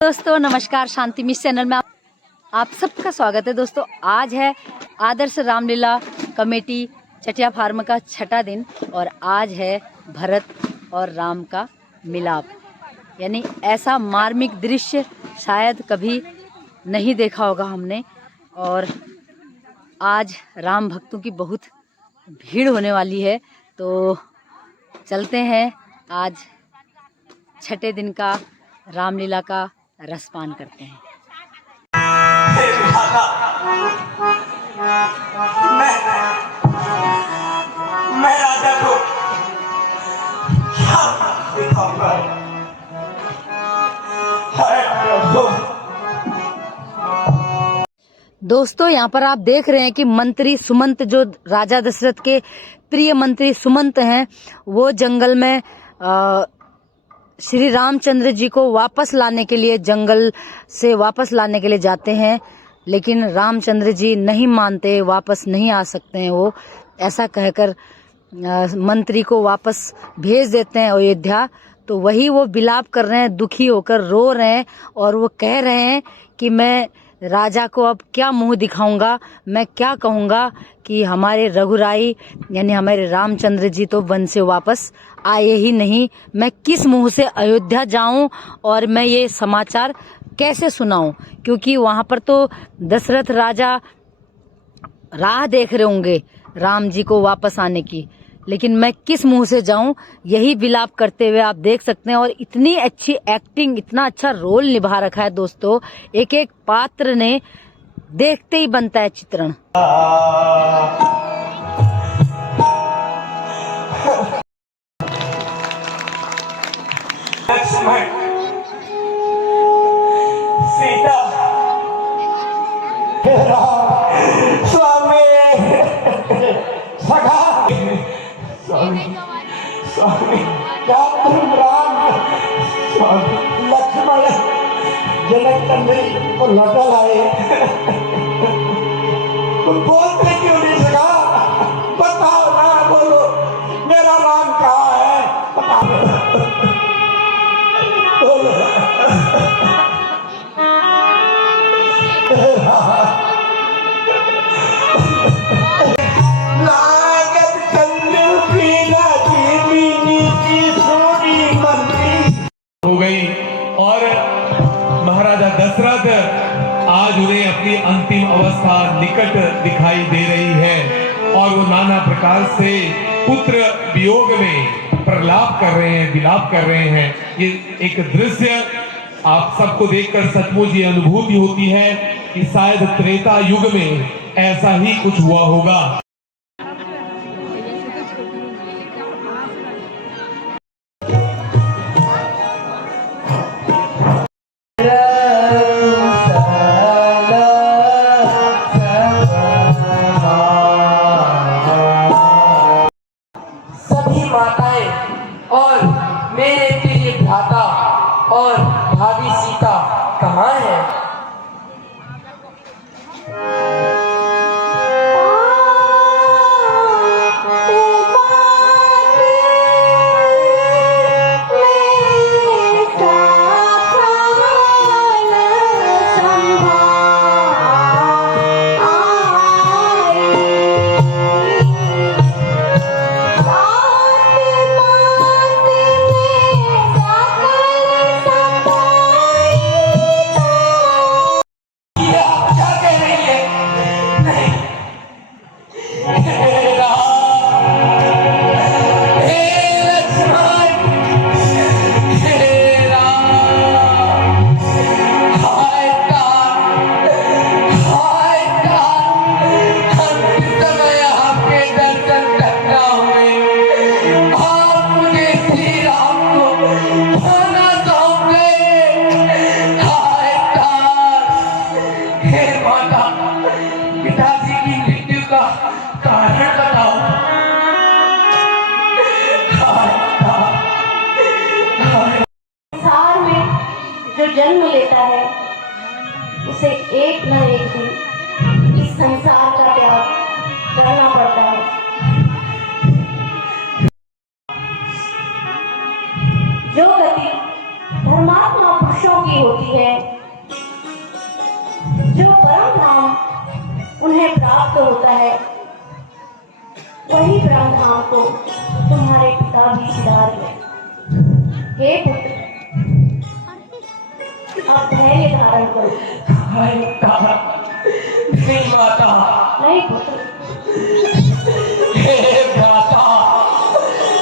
दोस्तों नमस्कार, शांति miss channel में आप सबका स्वागत है। दोस्तों आज है आदर्श रामलीला कमेटी चटिया फार्म का छठा दिन और आज है भरत और राम का मिलाप। यानी ऐसा मार्मिक दृश्य शायद कभी नहीं देखा होगा हमने। और आज राम भक्तों की बहुत भीड़ होने वाली है, तो चलते हैं आज छठे दिन का रामलीला का रसपान करते हैं। मैं राजा को क्या दिखाऊंगा? दोस्तों यहाँ पर आप देख रहे हैं कि मंत्री सुमंत, जो राजा दशरथ के प्रिय मंत्री सुमंत हैं, वो जंगल में श्री रामचंद्र जी को वापस लाने के लिए, जंगल से वापस लाने के लिए जाते हैं। लेकिन रामचंद्र जी नहीं मानते, वापस नहीं आ सकते हैं। वो ऐसा कहकर मंत्री को वापस भेज देते हैं अयोध्या। तो वही वो विलाप कर रहे हैं, दुखी होकर रो रहे हैं और वो कह रहे हैं कि मैं राजा को अब क्या मुंह दिखाऊंगा, मैं क्या कहूंगा कि हमारे रघुराई यानी हमारे रामचंद्र जी तो वन से वापस आए ही नहीं। मैं किस मुंह से अयोध्या जाऊं और मैं ये समाचार कैसे सुनाऊं, क्योंकि वहां पर तो दशरथ राजा राह देख रहे होंगे राम जी को वापस आने की। लेकिन मैं किस मुंह से जाऊं, यही विलाप करते हुए आप देख सकते हैं। और इतनी अच्छी एक्टिंग, इतना अच्छा रोल निभा रखा है दोस्तों, एक एक पात्र ने, देखते ही बनता है चित्रण। लक्ष्मण, सीता, स्वामी, सखा, स्वामी, स्वामी, क्या तुम राम, स्वामी, लक्ष्मण, जनक नंदन को लौटा लाए? तुम बोलते क्यों नहीं सका? बताओ ना, बोलो, मेरा राम कहाँ है? बताओ, बोलो। हो गई और महाराजा दशरथ आज उन्हें अपनी अंतिम अवस्था निकट दिखाई दे रही है और वो नाना प्रकार से पुत्र वियोग में प्रलाप कर रहे हैं, विलाप कर रहे हैं। ये एक दृश्य आप सबको देखकर सचमुच ये अनुभूति होती है कि शायद त्रेता युग में ऐसा ही कुछ हुआ होगा। और मेरे प्रिय भ्राता और भाभी सीता कहाँ है? जो जन्म लेता है उसे एक न एक दिन इस संसार का त्याग करना पड़ता है। जो गति धर्मात्मा पुरुषों पुत्रों की होती है। जो परम धाम उन्हें प्राप्त होता है, वही परम धाम को तुम्हारे पिता भी सिधार गए। हे पुत्र, आप धैर्य धारण करो। मेरी माता, नहीं पुत्र, हे भ्राता,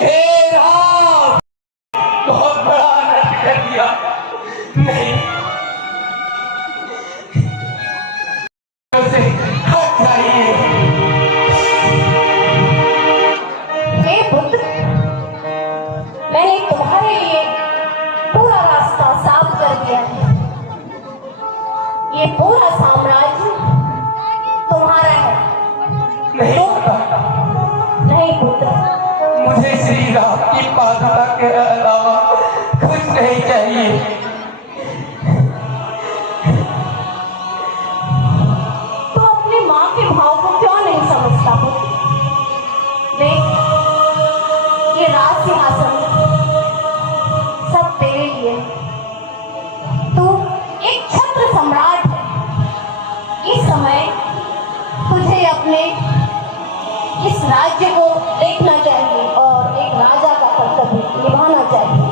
हे राम, बहुत बड़ा अनर्थ कर दिया। नहीं, उसे हट जाइए। हे पुत्र, मैंने तुम्हारे लिए पूरा रास्ता साफ कर दिया है। ये पूरा साम्राज्य तुम्हारा है। नहीं माता, नहीं पुत्र, मुझे श्री राम की पादुका के अलावा कुछ नहीं चाहिए। तो अपनी माँ के भाव को क्यों नहीं समझता पुत्र? देख, ये राज सिंहासन सब तेरे लिए है। तू एक छत्र सम्राट है। इस समय तुझे अपने इस राज्य को देखना चाहिए और एक राजा का कर्तव्य निभाना चाहिए।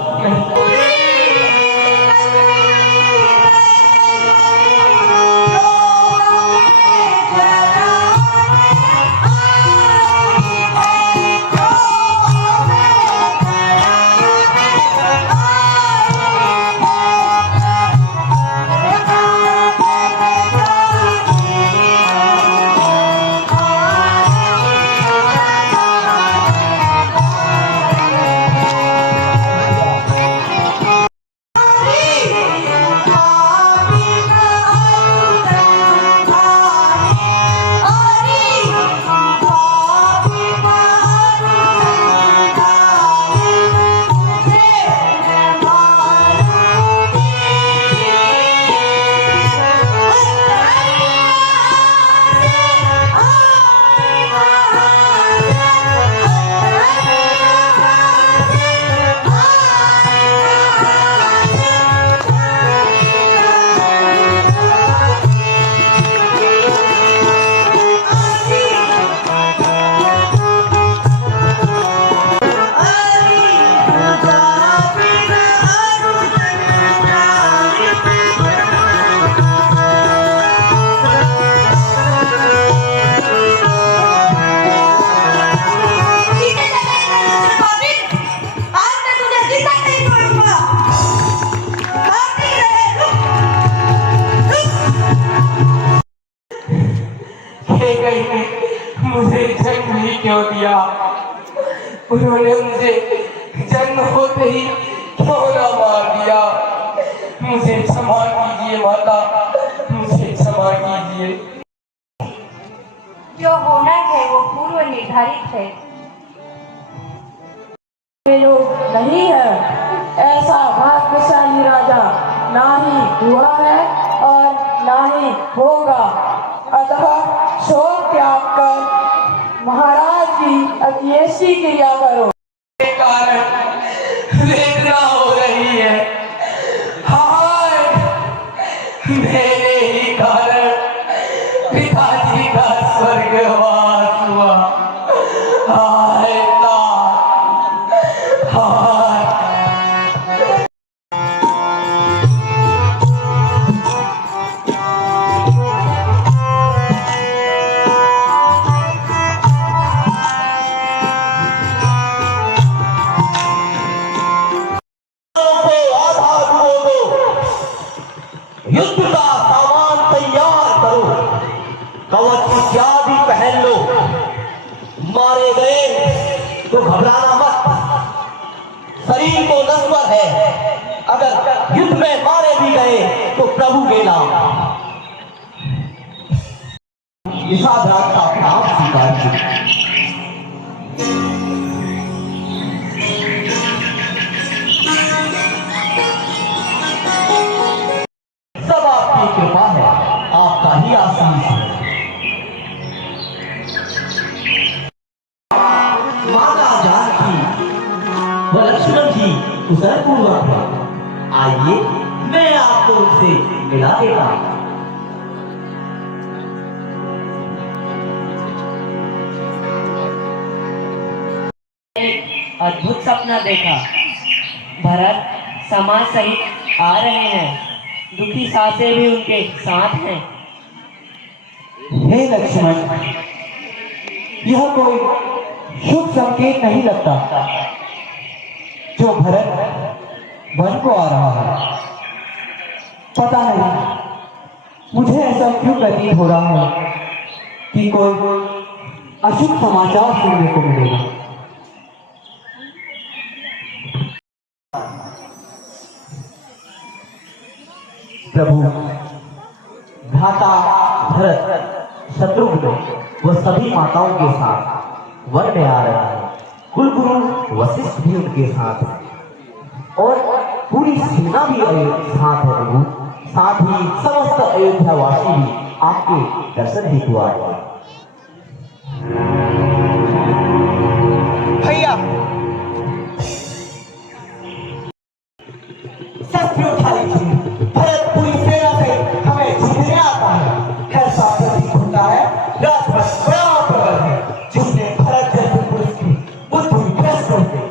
मुझे जन्म ही क्यों दिया? उन्होंने मुझे जन्म होते ही क्यों ना मार दिया? मुझे क्षमा कीजिए माता, मुझे क्षमा कीजिए। जो होना है वो पूर्व निर्धारित है। ये लोग नहीं है, ऐसा भाग्यशाली राजा ना ही हुआ है और ना ही होगा। अतः शोक त्याग कर महाराज की अंत्येष्टि क्रिया करो। के कारण वेदना हो रही है। हाय, मेरे ही कारण पिताजी का स्वर्गवास हुआ। हाय तात, हाय। युद्ध का सामान तैयार करो, कवच इत्यादि पहन लो। मारे गए तो घबराना मत, शरीर को नश्वर है। अगर युद्ध में मारे भी गए तो प्रभु के नाम। निषादराज का नाम स्वीकार कीजिए। सब आपकी कृपा है, आपका ही आशीष है। माता जानकी व लक्ष्मण जी कुशल पूर्वक है। आइए मैं आप उनसे मिला देगा। अद्भुत सपना देखा। भरत समाज सहित आ रहे हैं, दुखी सासे भी उनके साथ हैं। हे लक्ष्मण, यह कोई शुभ संकेत नहीं लगता। जो भरत वन को आ रहा है, पता नहीं मुझे ऐसा क्यों प्रतीत हो रहा है कि कोई अशुभ समाचार सुनने को मिलेगा। प्रभु, भ्राता भरत शत्रुघ्न व सभी माताओं के साथ वन में आ रहा है। कुलगुरु वशिष्ठ भी उनके साथ है और पूरी सेना भी साथ है प्रभु। साथ ही समस्त अयोध्यावासी भी आपके दर्शन हेतु आ रहे हैं। भैया, शस्त्र उठा लीजिए। भरत पूरी सेना से हमें जीतने आता है। ऐसा प्रतीत होता है राजपथ बड़ा प्रबल है, जिसने भरत जैसे पुरुष की बुद्धि भ्रष्ट कर दी।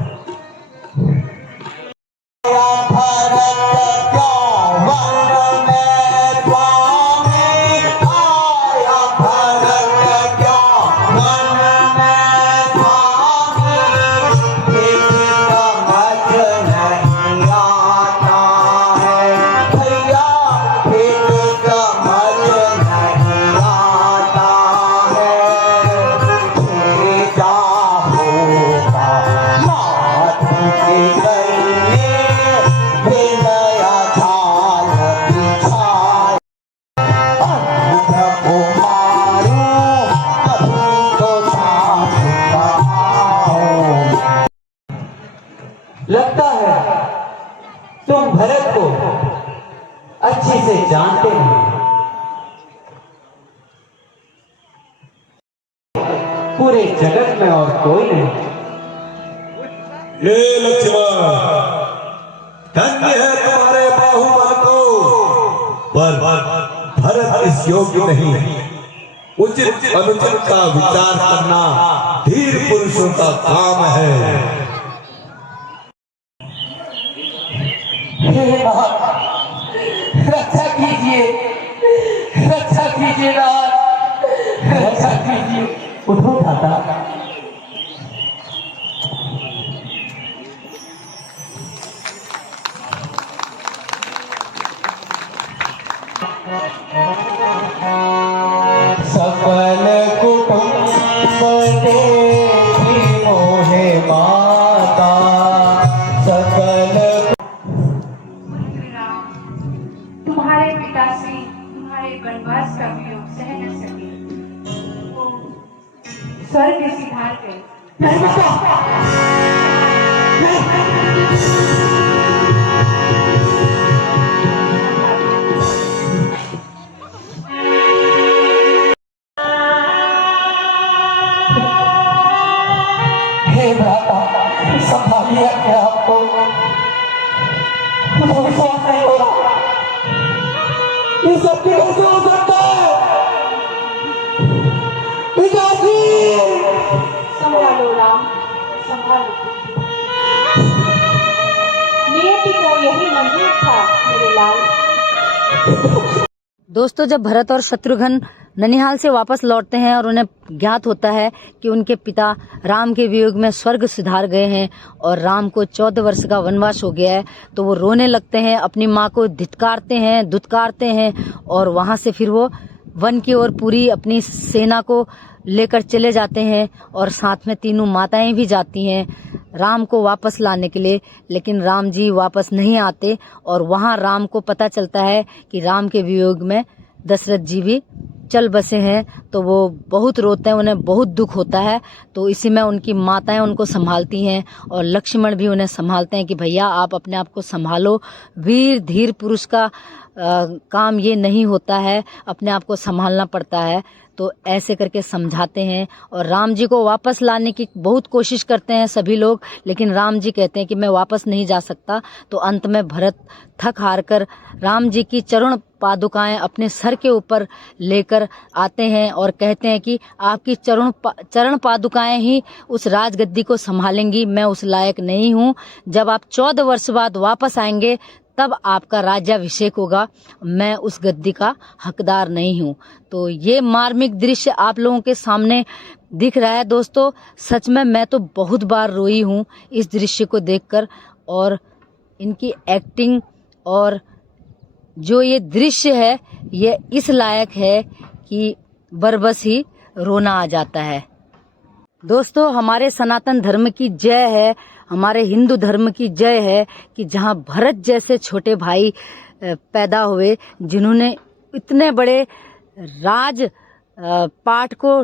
लगता है तुम भरत को अच्छे से जानते नहीं। पूरे जगत में और कोई नहीं। ये लक्ष्मण, धन्य है तुम्हारे बाहुबल को, पर भरत इस योग्य नहीं। उचित अनुचित का विचार करना धीर पुरुषों का काम है। हे नाथ, रक्षा कीजिए, रक्षा कीजिए नाथ, रक्षा कीजिए। उठो भ्राता, सकल कुटुंब देखी मोहे माता, सकल तुम्हारे पिता से तुम्हारे वनवास का वियोग सह न सके, वो स्वर्ग सिधार गए। हे भ्राता, संभालिए अपने आप को। मुझे विश्वास नहीं हो रहा, ये सब कैसे हो सकता है? पिताजी, संभालो राम, संभालो। नियति को यही मंजूर था मेरे लाल। दोस्तों, जब भरत और शत्रुघ्न ननिहाल से वापस लौटते हैं और उन्हें ज्ञात होता है कि उनके पिता राम के वियोग में स्वर्ग सिधार गए हैं और राम को 14 वर्ष का वनवास हो गया है, तो वो रोने लगते हैं, अपनी माँ को धुतकारते हैं और वहां से फिर वो वन की ओर पूरी अपनी सेना को लेकर चले जाते हैं और साथ में तीनों माताएं भी जाती हैं राम को वापस लाने के लिए। लेकिन राम जी वापस नहीं आते और वहां राम को पता चलता है कि राम के वियोग में दशरथ जी भी चल बसे हैं, तो वो बहुत रोते हैं, उन्हें बहुत दुख होता है। तो इसी में उनकी माताएं उनको संभालती हैं और लक्ष्मण भी उन्हें संभालते हैं कि भैया आप अपने आप को संभालो, वीर धीर पुरुष का काम ये नहीं होता है, अपने आप को संभालना पड़ता है। तो ऐसे करके समझाते हैं और राम जी को वापस लाने की बहुत कोशिश करते हैं सभी लोग, लेकिन राम जी कहते हैं कि मैं वापस नहीं जा सकता। तो अंत में भरत थक हार कर राम जी की चरण पादुकाएं अपने सर के ऊपर लेकर आते हैं और कहते हैं कि आपकी चरण पादुकाएं ही उस राजगद्दी को संभालेंगी, मैं उस लायक नहीं हूँ। जब आप 14 वर्ष बाद वापस आएंगे तब आपका राज्याभिषेक होगा, मैं उस गद्दी का हकदार नहीं हूँ। तो ये मार्मिक दृश्य आप लोगों के सामने दिख रहा है दोस्तों। सच में मैं तो बहुत बार रोई हूँ इस दृश्य को देखकर, और इनकी एक्टिंग और जो ये दृश्य है ये इस लायक है कि बरबस ही रोना आ जाता है। दोस्तों, हमारे सनातन धर्म की जय है, हमारे हिंदू धर्म की जय है कि जहाँ भरत जैसे छोटे भाई पैदा हुए, जिन्होंने इतने बड़े राज पाठ को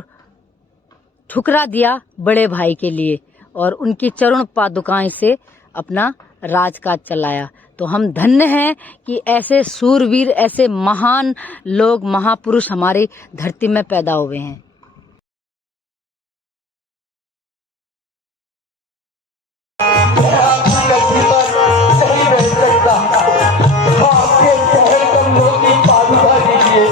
ठुकरा दिया बड़े भाई के लिए और उनकी चरण पादुकाएं से अपना राजकाज चलाया। तो हम धन्य हैं कि ऐसे सूरवीर, ऐसे महान लोग, महापुरुष हमारी धरती में पैदा हुए हैं। मैं आपकी गद्दी पर नहीं रह सकता। आपके शहर कमलों की पादुका दीजिए,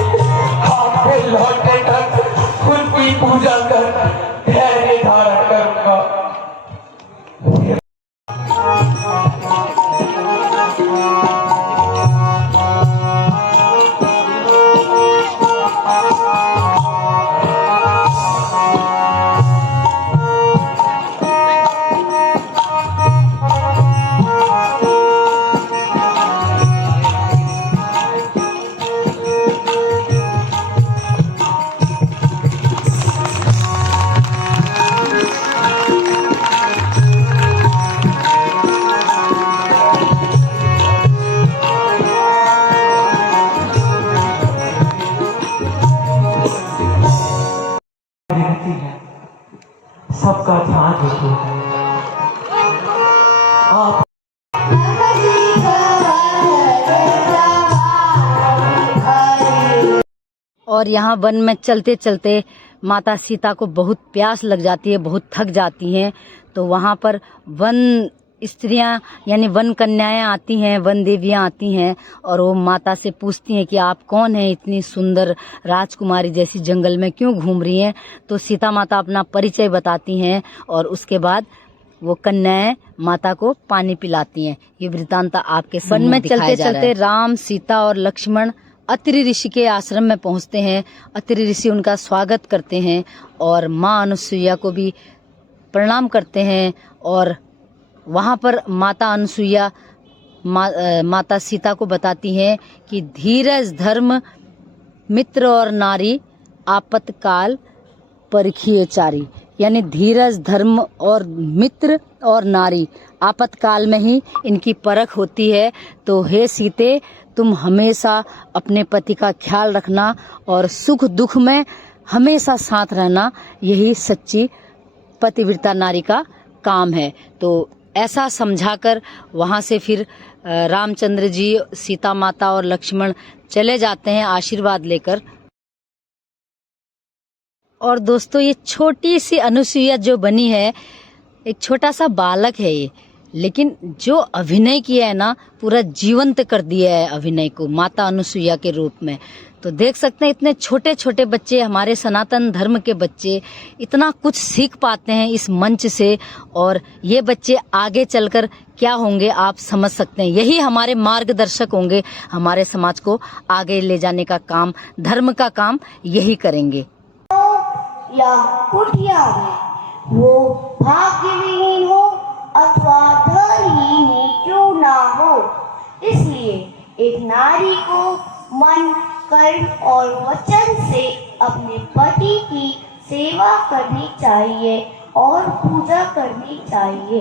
आपके लौटने तक उनकी पूजा कर धैर्य धारण करूंगा। सबका ध्यान रखिए। आप और यहाँ वन में चलते चलते माता सीता को बहुत प्यास लग जाती है, बहुत थक जाती हैं। तो वहाँ पर वन स्त्रियां यानी वन कन्याएं आती हैं, वन देवियां आती हैं और वो माता से पूछती हैं कि आप कौन हैं, इतनी सुंदर राजकुमारी जैसी जंगल में क्यों घूम रही हैं। तो सीता माता अपना परिचय बताती हैं और उसके बाद वो कन्याएं माता को पानी पिलाती हैं। ये वृतांत आपके वन में चलते चलते राम, सीता और लक्ष्मण अत्रि ऋषि के आश्रम में पहुंचते हैं। अत्रि ऋषि उनका स्वागत करते हैं और माँ अनुसुईया को भी प्रणाम करते हैं। और वहाँ पर माता अनुसुईया माता सीता को बताती हैं कि धीरज, धर्म, मित्र और नारी आपत्काल परखिए चारी, यानी धीरज, धर्म और मित्र और नारी आपातकाल में ही इनकी परख होती है। तो हे सीते, तुम हमेशा अपने पति का ख्याल रखना और सुख दुख में हमेशा साथ रहना, यही सच्ची पतिव्रता नारी का काम है। तो ऐसा समझाकर वहाँ से फिर रामचंद्र जी, सीता माता और लक्ष्मण चले जाते हैं आशीर्वाद लेकर। और दोस्तों, ये छोटी सी अनुसुईया जो बनी है, एक छोटा सा बालक है ये, लेकिन जो अभिनय किया है ना, पूरा जीवंत कर दिया है अभिनय को माता अनुसुईया के रूप में। तो देख सकते हैं इतने छोटे छोटे बच्चे, हमारे सनातन धर्म के बच्चे इतना कुछ सीख पाते हैं इस मंच से, और ये बच्चे आगे चलकर क्या होंगे आप समझ सकते हैं। यही हमारे मार्गदर्शक होंगे, हमारे समाज को आगे ले जाने का काम, धर्म का काम यही करेंगे। या कुटिया में वो भाग्यविहीन हो अथवा धनहीन ही क्यों ना हो, इसलिए एक नारी को मन, कर्म और वचन से अपने पति की सेवा करनी चाहिए और पूजा करनी चाहिए।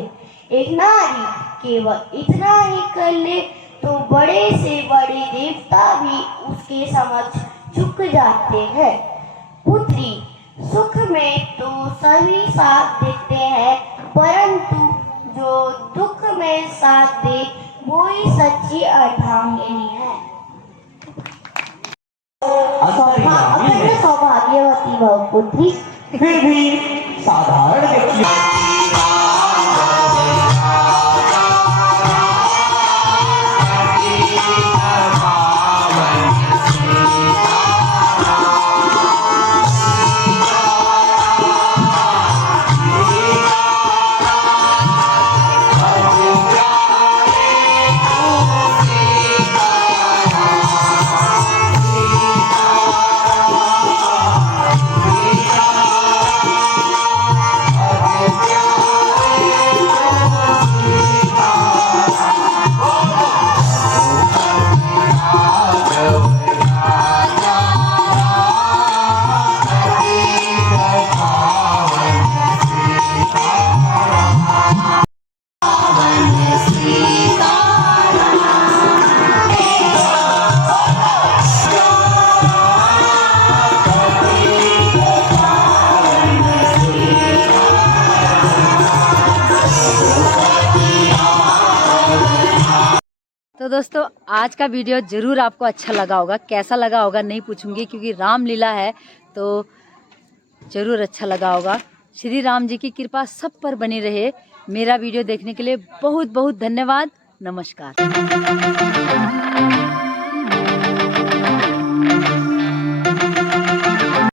एक नारी केवल इतना ही कर ले तो बड़े से बड़े देवता भी उसके समक्ष झुक जाते हैं। पुत्री, सुख में तो सभी साथ देते हैं, परंतु जो दुख में साथ दे वो ही सच्ची अर्धांगिनी है। वह पुत्री फिर भी साधारण व्यक्ति तो दोस्तों आज का वीडियो ज़रूर आपको अच्छा लगा होगा। कैसा लगा होगा नहीं पूछूंगी, क्योंकि रामलीला है तो ज़रूर अच्छा लगा होगा। श्री राम जी की कृपा सब पर बनी रहे। मेरा वीडियो देखने के लिए बहुत बहुत धन्यवाद। नमस्कार।